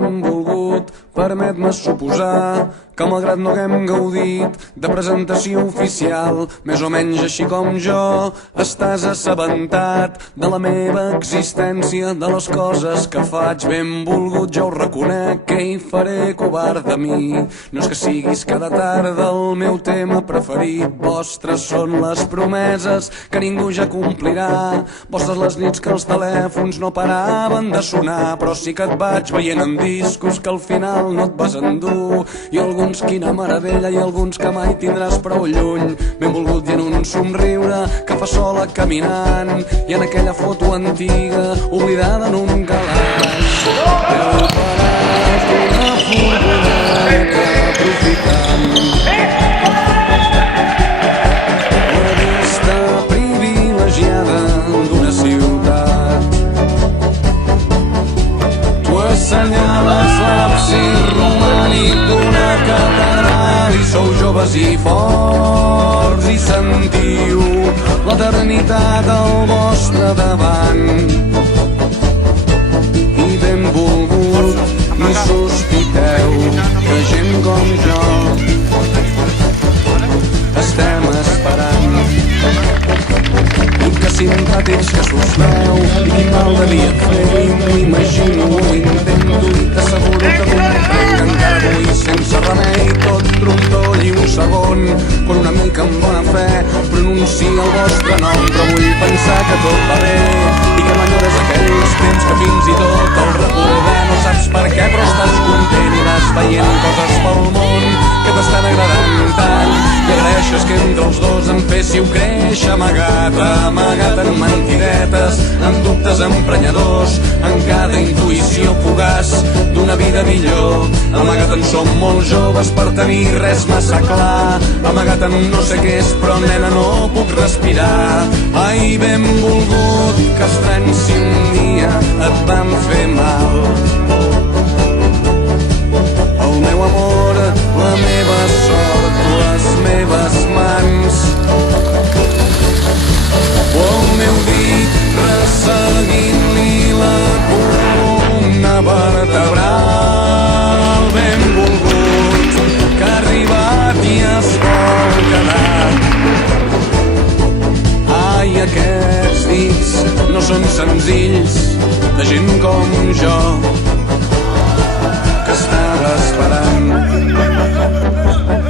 Benvolgut, permet-me suposar que malgrat no haguem gaudit de presentació oficial, més o menys així com jo, estàs assabentat de la meva existència, de les coses que faig. Benvolgut, ja ho reconec, què hi faré, covard de mi? No és que siguis cada tarda el meu tema preferit. Vostres són les promeses que ningú ja complirà, vostres les nits que els telèfons no paraven de sonar, però sí que et vaig veient en discos que al final no et vas endur, i alguns quina meravella i alguns que mai tindràs prou lluny. Benvolgut, i en un somriure que fa sola caminant, i en aquella foto antiga oblidada en un calaix, heu parat una furgoneta aprofitant la vista privilegiada d'una ciutat. Tu assenyales l'absis romànic d'una catedral i sou joves i forts i sentiu l'eternitat al vostre davant. I benvolgut, ni sospiteu que gent com jo estem esperant. I que simpàtics que s'us veu, i quin mal devia fer, m'ho imagino, ho intento, i t'asseguro que comprenc encara avui sense remei tot trontoll. I un segon, quan una mica amb bona fe pronuncia el vostre nom, però vull pensar que tot va bé i que m'enyores aquells temps que fins i tot el recordar. No saps per què, però estàs content i vas veient coses pel món que t'estan agradant tant, i agraeixes que entre els dos em féssiu créixer amagat, amagat en mentidetes, en dubtes emprenyadors, en cada intuïció fugaç d'una vida millor. Amagat en som molt joves per tenir res massa clar, amagat en no sé què és, però nena no puc respirar. Ai, benvolgut, que estrany si un dia et van fer mal. El meu amor, la meva sort, les meves mans, o el meu dit resseguint-li la columna vertebral. Benvolgut, que ha arribat i es vol quedar. Ai, aquests dits no són senzills, de gent com jo que estava esperant.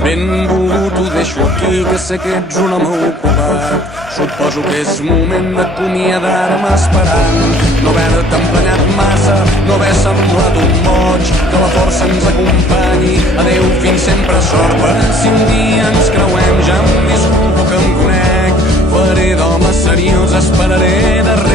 Benvolgut, ho deixo aquí, que sé que ets un home ocupat. Suposo que és moment d'acomiadar-me esperant no haver-te emprenyat massa, no haver semblat un boig, que la força ens acompanyi. Adéu, fins sempre, sort, per si un dia ens creuem. Ja em disculpo que em conec, faré d'home seriós, esperaré darrere